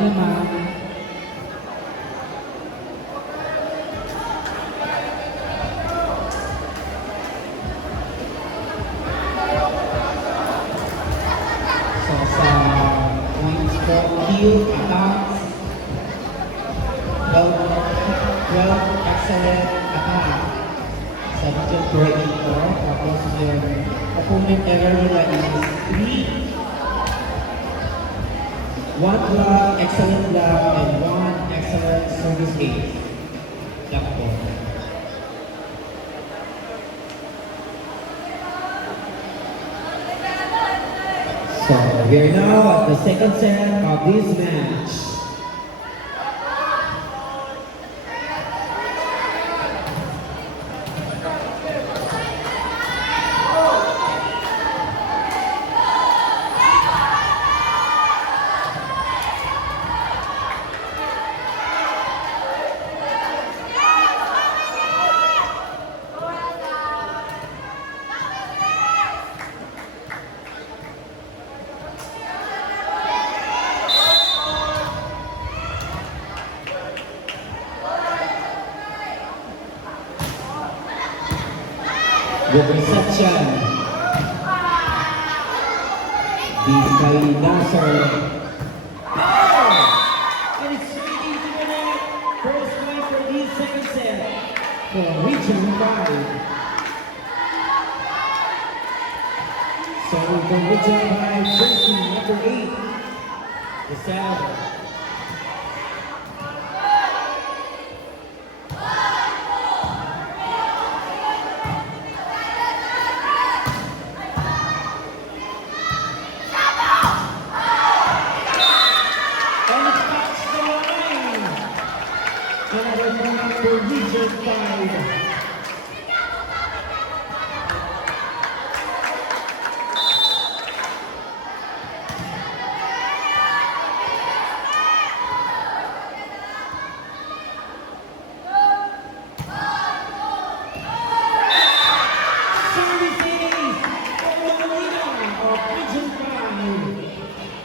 naman. So sa points for kill, attacks, 12 excellent attack. Sa region 484, tapos yung opponent error nila is 3. 1 block, excellent block, and 1 excellent service ace. Block po. So, we're now at the second set of this match. Good reception. This by Nasser. Oh! And it's straight into the net. First point for this second set for Region 5. So for Region 5, jersey number 8. The set. Another point for Region 5.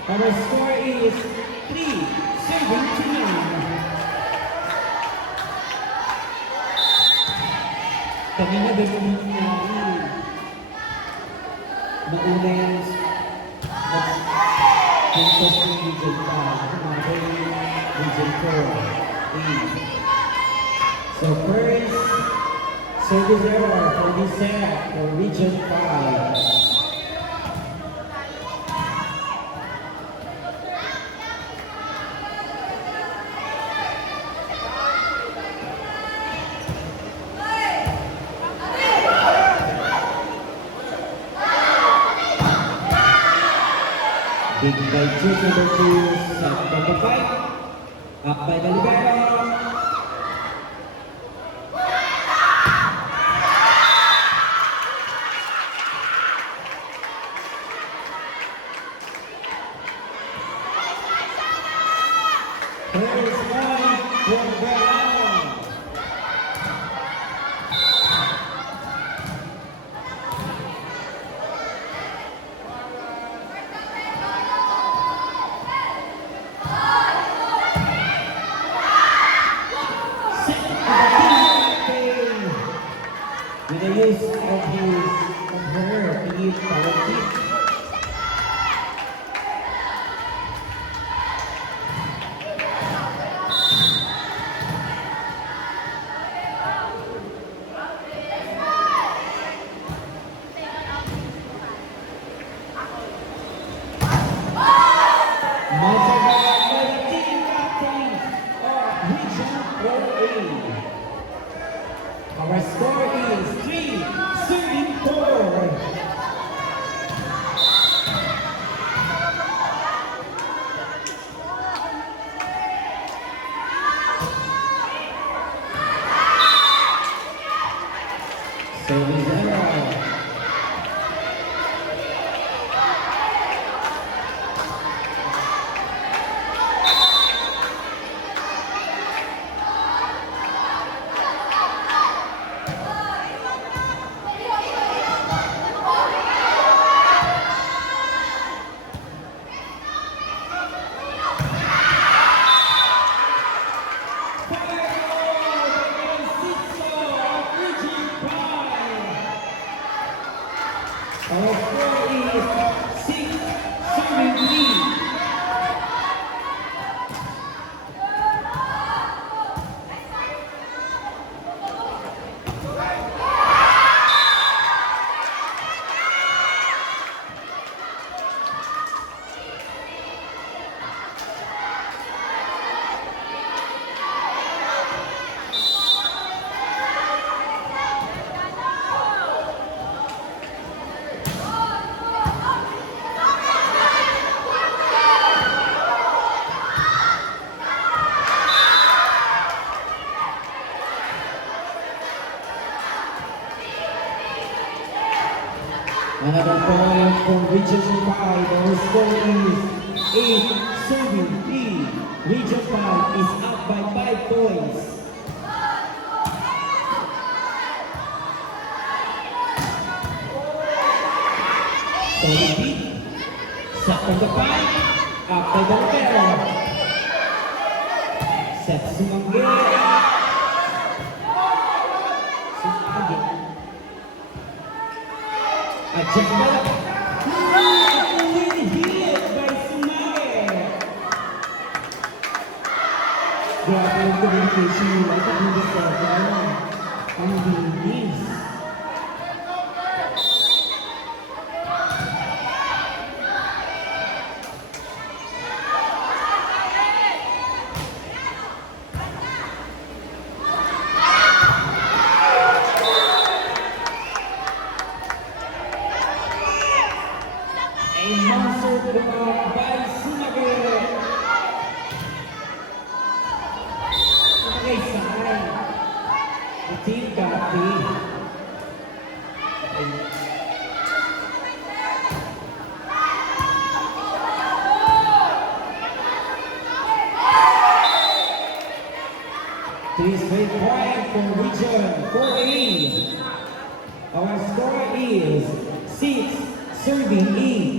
Our score is 3-17. Kanina gano'n nangyari. Mauna yung puntos ng Region 5. Kumabay Region 4. So first, service error for this set for Region 5. Big by choose number 2, set number 5, up by the libero. First point for Libero. With the use of her power kick. Our score is 3-34. Another point for Region 5. Our score is 8-3. Region 5 is up by 5 points. So repeat. Set from the 5. Up by the libero. Set Sumangge. Sumangge. Adjust by the hit by Sumangge. Grabe yung communication nila sa hindi server. Ang bilis. A monster block by Sumangge. Okay, side. The team got beat. Three straight points for Region 4A. Our score is 6-8.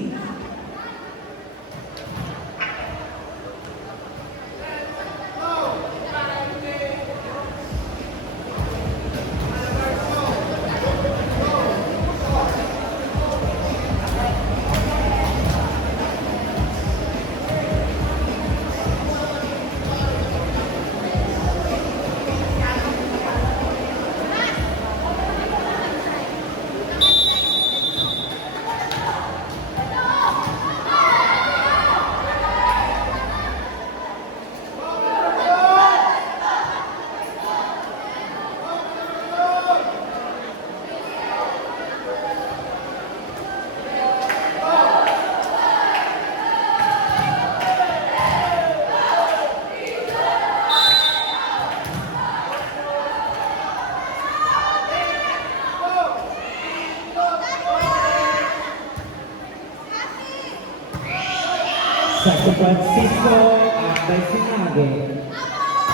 Set to Francisco at by Sumangge.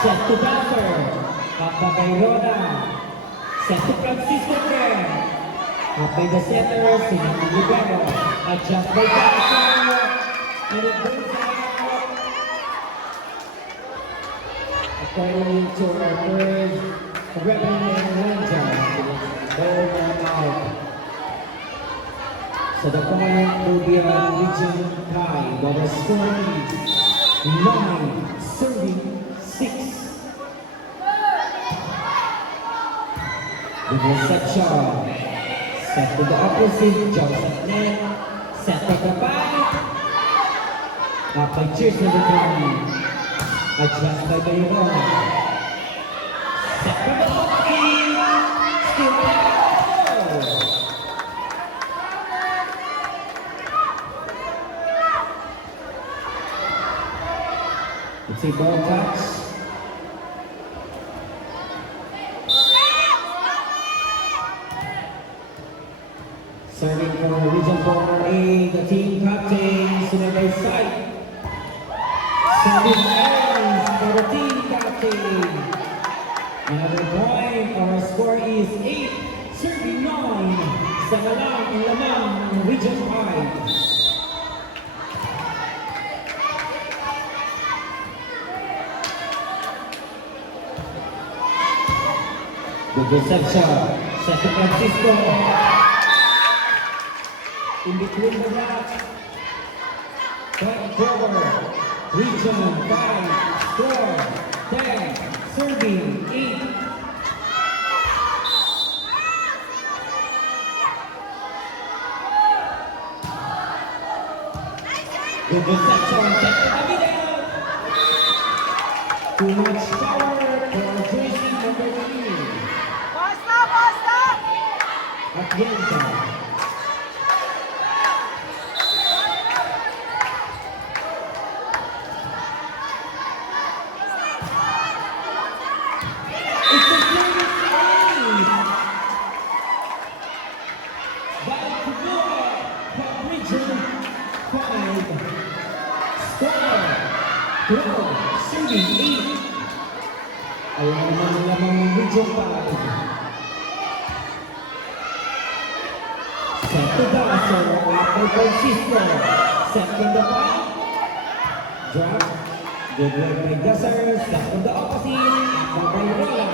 Set to Dancer at by Roda. Set to Francisco again. At by the center, Sumangge libero. Adjust by Dancer. And it goes out. According to our third revenue ranger, ball out. So the point will be on Region 5, but the score is 9-6. With reception, set to the opposite, Joseph net, set to the back. Up by Cheers to the 20. Adjust by Bayron. Set to the opposite, still back. It's a ball touch. Serving for Region 4A, the team captain, Sunday side. Serving ends for the team captain. Another point, our score is 8-9. Sa lamang ang lamang ng Region 5. Good reception. Set to Francisco. In between the racks. Back forward. Region 5. Score 10. Serving 8. Good reception. Set to Davide. Too much power for jersey number 3. Atienza. It's a serious ace. Back to goal. serving 8. Ayaw naman nila mga Region 5. Set to Daso, by Francisco. Set from the point. Drop. Good work by Gasser. Set from the opposite. After by Rola.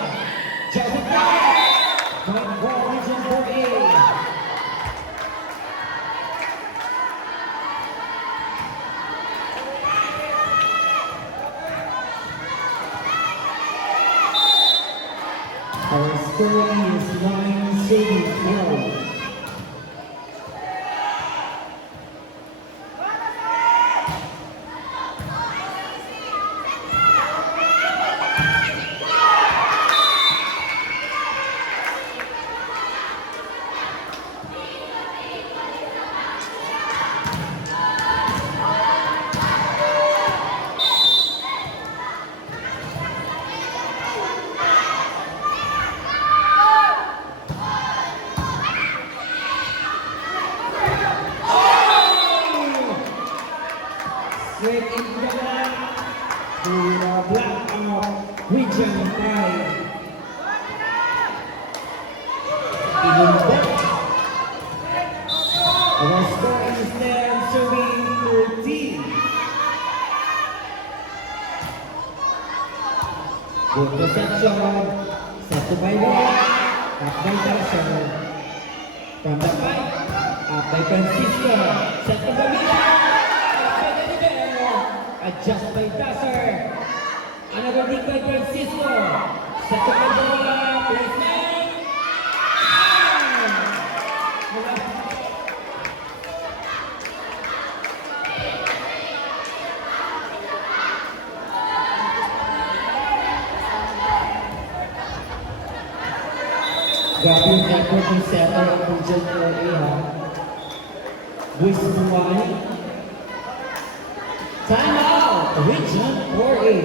Joseph Brown. Point for Region 4A. Our score is 9-4. Straight into the back to the block of Region 5. In the back. Our score is then serving 13. Good reception. Set to by Rola. Up by Darcy. From the fight. Up by Francisco. Set to by Mila. Adjust by Dasser. Another dig by Francisco. Set to by Rola. Placement. Grabe yung effort ng setter ng Region 4A ha. Buwis buhay. Time out! Region 4A.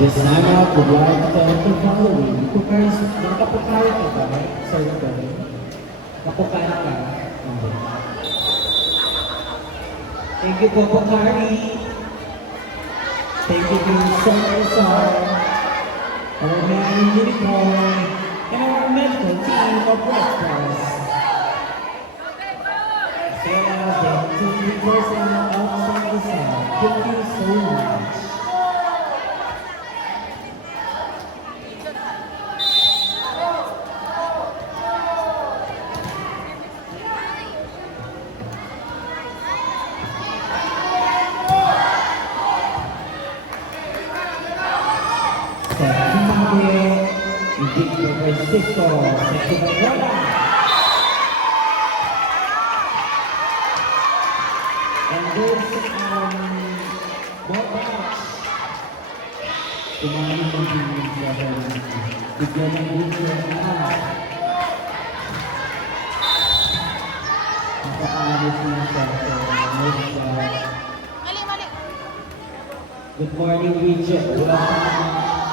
This time out, would like to thank the following. Cookers, nakapukari ka ba? Sir, nakapukari ka? Thank you, Popokari. Thank you to Sir, our man in uniform, and our medical team of Red Cross. As well as the team personnel outside the cell. Thank you so much. Francisco, set to by Rola. And this more match. Tumali ng team sa bigyan ng video na. Nakakaalis na siya sa Good morning, Region.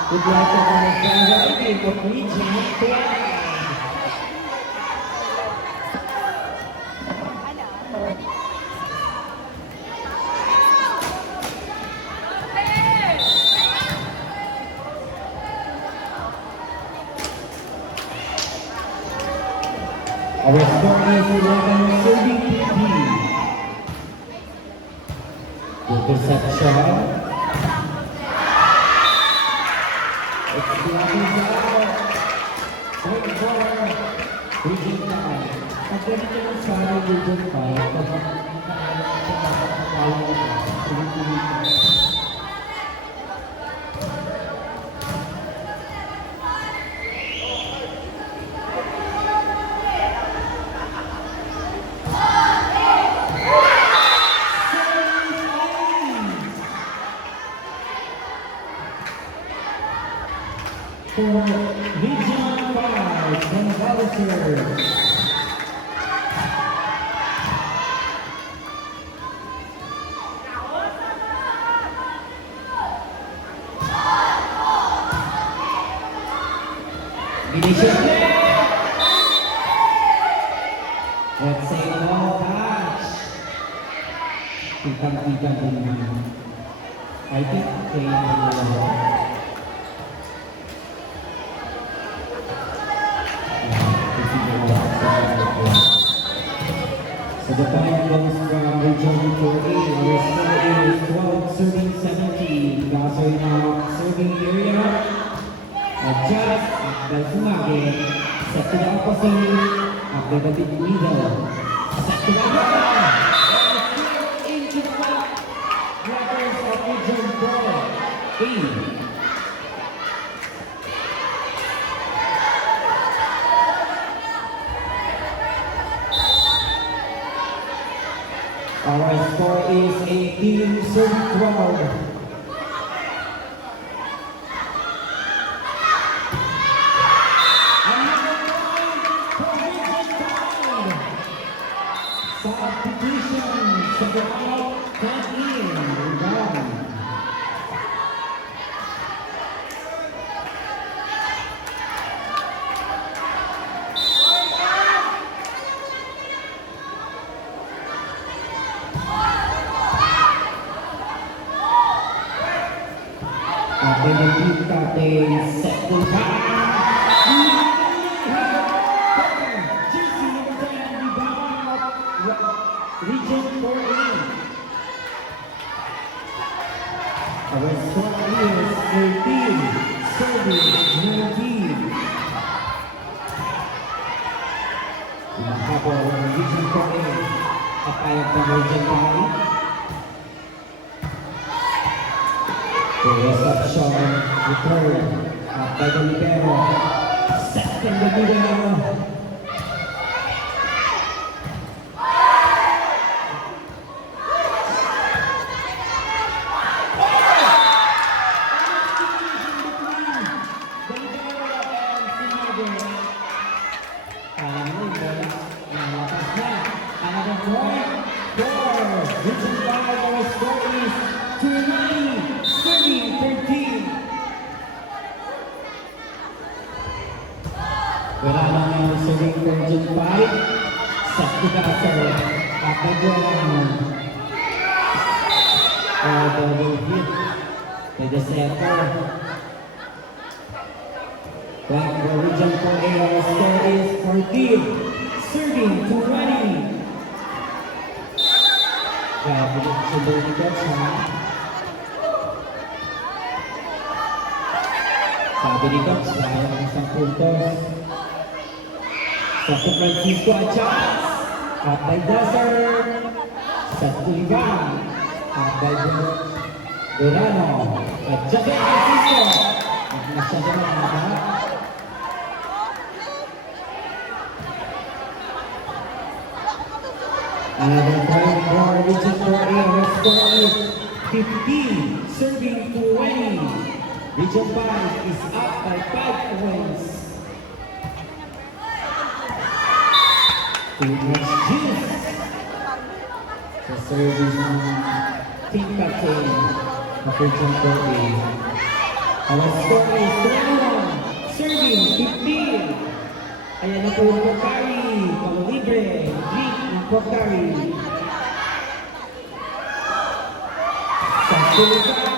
We'd like to congratulate the Region 12. Our score is 11-15. Good reception. It's blocking out. Point for Region 5. Pag ganito lang sa Region 5, pag for Region 5, Gonzalez. Initial play! Let's say no touch. Kitang-kita din naman. I think kay So the point comes from Region 4A. Our score is 12 serving 17. Gasoy now serving area. Adjust. Dahil sumagi. Set to the opposite. After the big middle. Set to the bottom. Into the back. Brothers of Region 4A. Our score is 18-12. Substitution, Sagrado, Kathleen, rebound. After the team captain, set to back. Jersey number 10, rebound. Region 4A. Our score is 13, serving 19. Mahabol ng Region 4A. Kapayag ng Region 5. The reception return by the libero. Set in the middle. Another point for Region 5. Our score is 2-9. 13. Wala lang yung serving Region 5. Set to Gasser. After Gualang. Double hit. By the center. Back for Region 4A. Our score is 14. Serving 20. Grabe yung sunod ni Coach, ha? Sabi ni Coach, kaya ng isang puntos. Sa San Francisco, adjust. At by Desert. Sa Tuligan. At by Verano. Adjust San Francisco. At masyado na mga. Another point for Region 4A. Our score is 15. Serving 20. Region 5 is up by 5 points. Too much juice. The service ng team captain of Region 4A. Our score is 21. Serving 15. Ayan na po yung Pocari. Pang-libre. Drink ng Pocari. Sa Tuligan.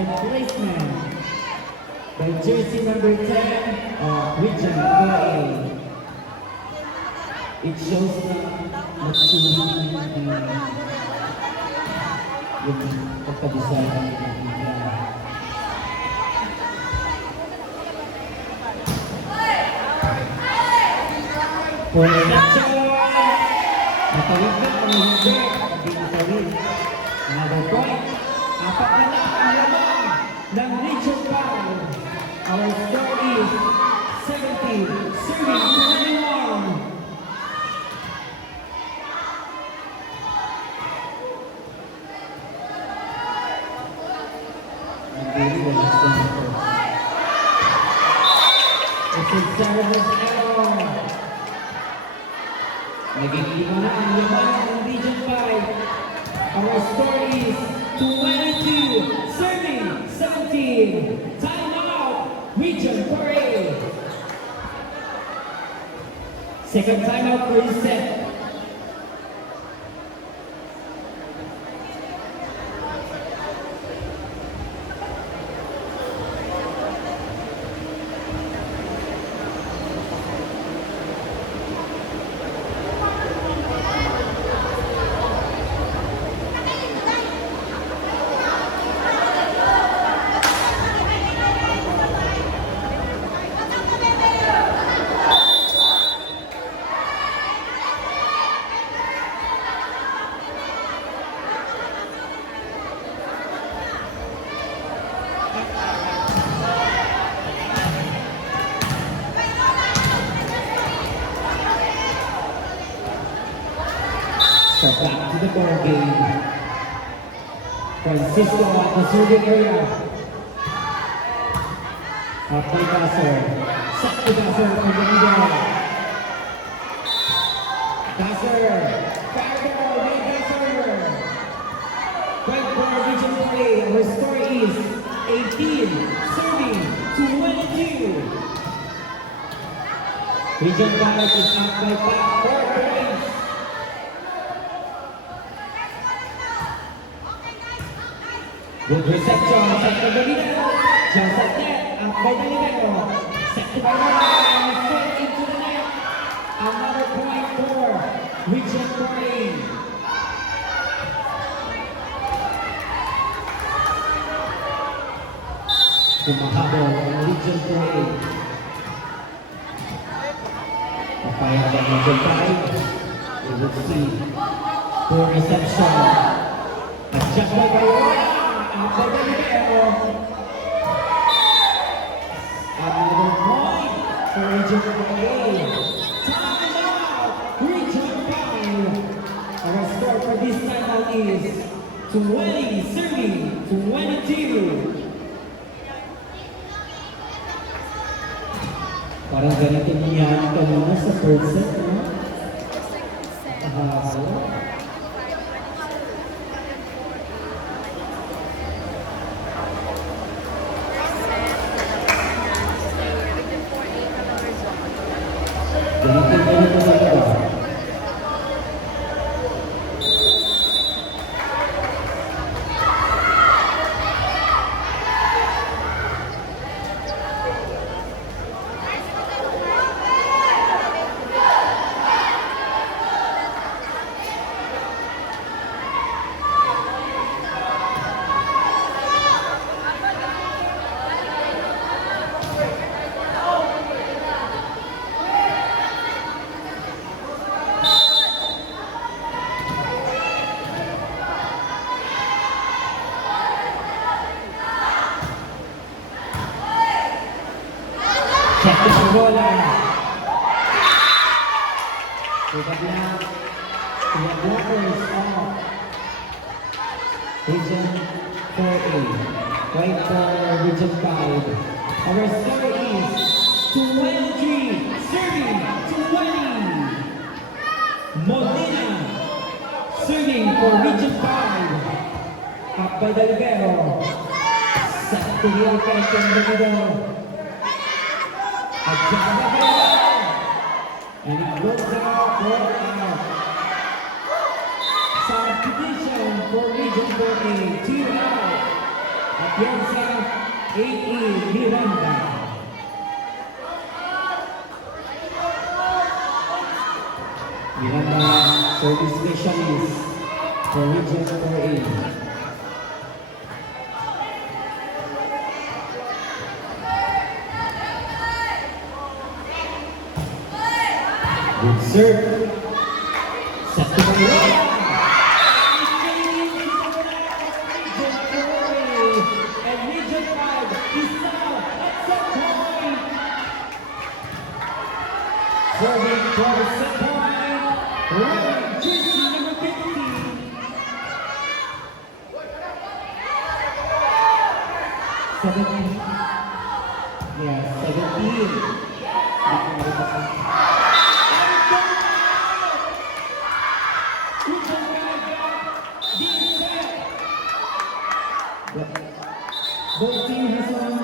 And placement by jersey number 10 of Region 4A. It shows the maturity yung pagkabisay ng mga. For section, matawid ka o hindi, hindi matawid. Another point, apat na lang ang lamang ng Region 5. Our score is 17, serving 21. It's a service error. Naging lima na ang laman ng Region 5. Our score is 22, serving 17. Time out. Region 4A. Second timeout for this set. So back to the ball game. Francisco at the serving area. Up by Gasser. Set to Gasser from the middle. Gasser. Fire the ball by Gasser. Point for Region 4A. Our score is 18, serving 22. Region 5 is up by 4 points. Good reception, set to the middle. Joseph net, up by the libero. Set to the right, straight into the net. Another point for Region 4A. Kumahabol ang Region 4A. Papayag ang Region 5. We will see poor reception. Adjust by Bayora. After the libero. Another point for Region 4A. Time out! Region 5. Our score for this timeout is 20, serving 22. Parang ganito niya kanina sa first set, no? Ganito na ito. Check the roller. We have blockers off. Region 4A. Right for Region 5. Our score is 23, serving 20. Molina, serving for Region 5. Up by the libero. Set to the effect in the middle. Adjust the ball. And it goes out, Subdivision for Region 4A, 2 out. Atienza, 8E, Miranda. Miranda, service specialist for Region 4A. Good serve. Set to the right. And Region 5 is now at set point. Serving for set point. Running jersey number 50. Yeah, 17. Both teams has won